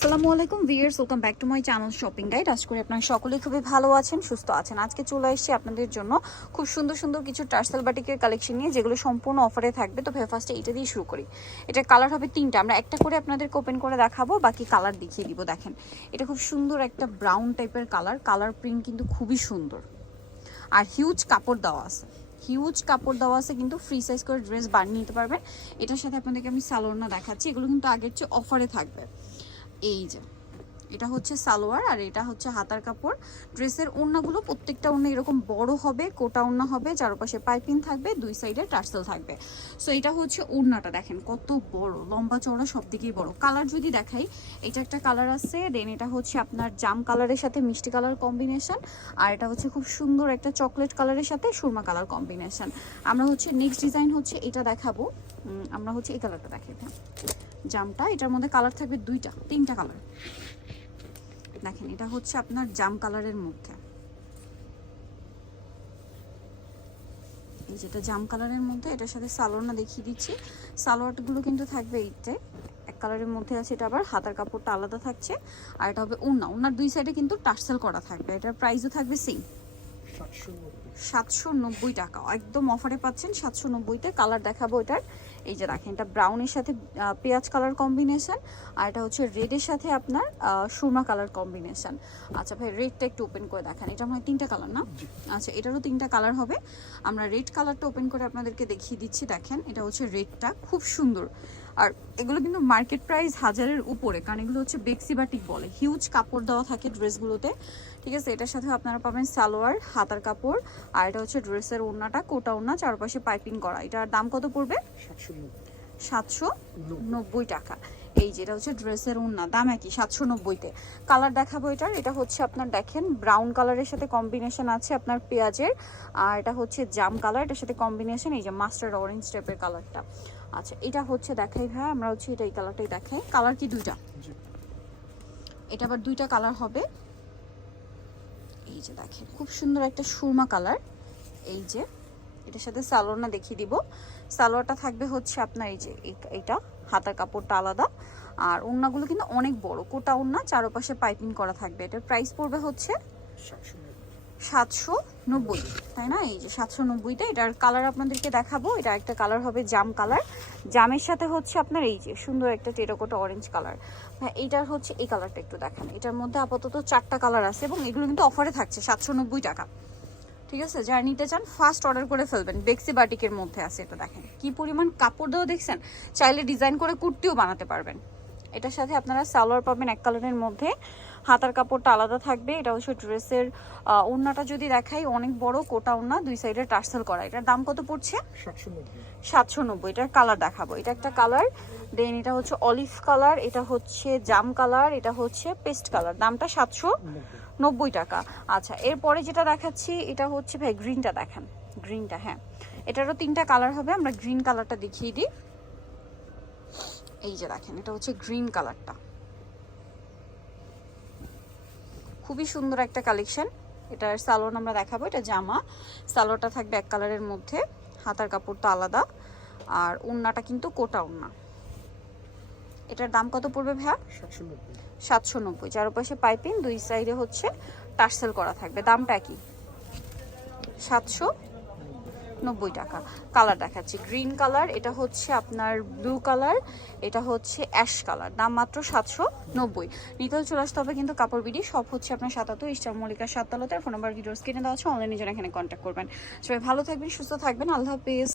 আসসালামু আলাইকুম viewers welcome back to my channel shopping guide. আজ করে আপনারা সকলেই খুবই ভালো আছেন, সুস্থ আছেন। আজকে চলে এসেছি আপনাদের জন্য খুব সুন্দর সুন্দর কিছু টার্সেল বাটিকের কালেকশন নিয়ে, যেগুলো সম্পূর্ণ অফারে থাকবে। তো ফার্স্টে এটা দিয়ে শুরু করি। এটার কালার হবে তিনটা। আমরা একটা করে আপনাদেরকে ওপেন করে দেখাবো, বাকি কালার দেখিয়ে দিব, দেখেন। এটা খুব সুন্দর একটা ব্রাউন টাইপের কালার কালার প্রিন্ট কিন্তু খুবই সুন্দর। আর হিউজ কাপড় দেওয়া আছে। হিউজ কাপড় দেওয়া আছে, কিন্তু ফ্রি সাইজ করে ড্রেস বানিয়ে নিতে পারবেন। এটার সাথে আপনাদেরকে আমি সালোয়ারনা দেখাচ্ছি। এগুলো কিন্তু আগের চেয়ে অফারে থাকবে। এই যে, এটা হচ্ছে সালোয়ার আর এটা হচ্ছে হাতার কাপড়। ড্রেসের ওড়নাগুলো প্রত্যেকটা ওড়না এরকম বড় হবে, কোটা ওড়না হবে, চারপাশে পাইপিং থাকবে, দুই সাইডে টার্সেল থাকবে। সো এটা হচ্ছে ওড়নাটা, দেখেন কত বড়, লম্বা চওড়া সব দিকেই বড়। কালার যদি দেখাই, এটা একটা কালার আছে দেন এটা হচ্ছে আপনার জাম কালারের সাথে মিষ্টি কালার কম্বিনেশন আর এটা হচ্ছে খুব সুন্দর একটা চকলেট কালারের সাথে সুরমা কালার কম্বিনেশন আমরা হচ্ছে নেক্সট ডিজাইন হচ্ছে এটা দেখাবো। আমরা হচ্ছে এই কালারটা হ্যাঁ জামটা এটার মধ্যে কালার থাকবে দুইটা তিনটা কালার দেখেন এটা হচ্ছে আপনার জাম কালারের মধ্যে। এই যেটা জাম কালারের মধ্যে এটার সাথে সালোয়ারটা দেখিয়ে দিচ্ছি। সালোয়ারগুলো কিন্তু থাকবে এইতে। এক কালারের মধ্যে আছে এটা আবার হাতার কাপড়টা আলাদা থাকছে। আর এটা হবে ওড়না। ওড়নার দুই সাইডে কিন্তু টার্সেল করা থাকবে। এটার প্রাইসও থাকবে সেম সাতশো নব্বই। টাকা। একদম অফারে পাচ্ছেন সাতশো নব্বইতে। কালার দেখাবো এটার। এই যে দেখেন এটা ব্রাউনের সাথে পেঁয়াজ কালার কম্বিনেশন আর এটা হচ্ছে রেডের সাথে আপনার সুরমা কালার কম্বিনেশন আচ্ছা ভাই রেডটা একটু ওপেন করে দেখেন। এটা মানে তিনটা কালার না? আচ্ছা এটারও তিনটা কালার হবে। আমরা রেড কালারটা ওপেন করে আপনাদেরকে দেখিয়ে দিচ্ছি দেখেন। এটা হচ্ছে রেডটা খুব সুন্দর। আর এগুলো কিন্তু মার্কেট প্রাইস হাজারের উপরে কারণ এগুলো হচ্ছে বেক্সি বাটিক বলে। হিউজ কাপড় দেওয়া থাকে ড্রেসগুলোতে ঠিক আছে এটার সাথে আপনারা পাবেন সালোয়ার হাতার কাপড় আর এটা হচ্ছে ড্রেসের ওড়নাটা কোটা ওড়না চারপাশে পাইপিং করা। এটার দাম কত পড়বে? সাতশো নব্বই টাকা। এই যেটা হচ্ছে ড্রেসের ওড়না দাম একই সাতশো নব্বইতে। কালার দেখাবো এটার এটা হচ্ছে আপনার দেখেন ব্রাউন কালারের সাথে কম্বিনেশন আছে আপনার পেঁয়াজের আর এটা হচ্ছে জাম কালার এটার সাথে কম্বিনেশন এই যে মাস্টার্ড অরেঞ্জ টাইপের কালারটা। আচ্ছা এটা হচ্ছে দেখাই ভাই আমরা হচ্ছে এটা এই কালারটাই দেখাই। কালার কি দুইটা? এটা আবার দুইটা কালার হবে। এই যে দেখেন, খুব সুন্দর একটা সুরমা কালার। এই যে, এটার সাথে সালোয়ারটা দেখিয়ে দিব। সালোয়ারটা থাকবে হচ্ছে আপনার এই যে এটা হাতার কাপড়টা আলাদা। আর ওড়নাগুলো কিন্তু অনেক বড়, কোটা ওড়না, চারপাশে পাইপিং করা থাকবে। এটার প্রাইস পড়বে হচ্ছে সাতশো নব্বই, তাই না? এই যে সাতশো নব্বইতে এটার কালার আপনাদেরকে দেখাবো। এটা একটা কালার হবে জাম কালার জামের সাথে হচ্ছে আপনার এই যে সুন্দর একটা টেরাকোটা অরেঞ্জ কালার হ্যাঁ এইটার হচ্ছে এই কালারটা একটু দেখান। এটার মধ্যে আপাতত চারটা কালার আছে এবং এগুলো কিন্তু অফারে থাকছে সাতশো নব্বই টাকা। ঠিক আছে? যারা নিতে চান ফার্স্ট অর্ডার করে ফেলবেন। বেক্সি বাটিকের মধ্যে আছে, এটা দেখেন। কি পরিমাণ কাপড় দেওয়া দেখছেন? চাইলে ডিজাইন করে কুর্তিও বানাতে পারবেন। এটার সাথে আপনারা সালোয়ার পাবেন এক কালারের মধ্যে। হাতার কাপড়টা আলাদা থাকবে এটা হচ্ছে ড্রেসের ওড়নাটা যদি দেখাই অনেক বড় কোটা ওড়না দুই সাইডে টার্সেল করা। এটার দাম কত পড়ছে? সাতশো নব্বই। এটার কালার দেখাবো। এটা একটা কালার দেন এটা হচ্ছে অলিভ কালার এটা হচ্ছে জাম কালার এটা হচ্ছে পেস্ট কালার। দামটা সাতশো নব্বই টাকা। আচ্ছা এরপরে যেটা দেখাচ্ছি এটা হচ্ছে ভাই গ্রিনটা দেখান। গ্রিনটা হ্যাঁ। এটারও তিনটা কালার হবে আমরা গ্রিন কালারটা দেখিয়ে দিই। এই যে দেখেন, এটা হচ্ছে গ্রিন কালারটা খুবই সুন্দর একটা কালেকশন এটার সালোয়ার আমরা দেখাবো, এটা জামা। সালোয়ারটা থাকবে এক কালারের মধ্যে, হাতার কাপড়টা আলাদা। আর ওড়নাটা কিন্তু কোটা ওড়না। এটার দাম কত পড়বে ভাইয়া? সাতশো নব্বই। চারপাশে পাইপিং দুই সাইডে হচ্ছে টার্সেল করা থাকবে। দামটা কি? সাতশো নব্বই টাকা। কালার দেখাচ্ছি। গ্রিন কালার এটা হচ্ছে আপনার ব্লু কালার এটা হচ্ছে অ্যাশ কালার দাম মাত্র সাতশো নব্বই। নিতেও চলে আসতে হবে কিন্তু কাপড় বিডি, সব হচ্ছে আপনার সাতাত্তর ইস্টার মল্লিকা সাততলাতে ফোন নাম্বার ভিডিওস কিনে দেওয়া আছে অনলাইনে জন্য এখানে কন্ট্যাক্ট করবেন। সবাই ভালো থাকবেন, সুস্থ থাকবেন, আল্লাহ হাফিজ।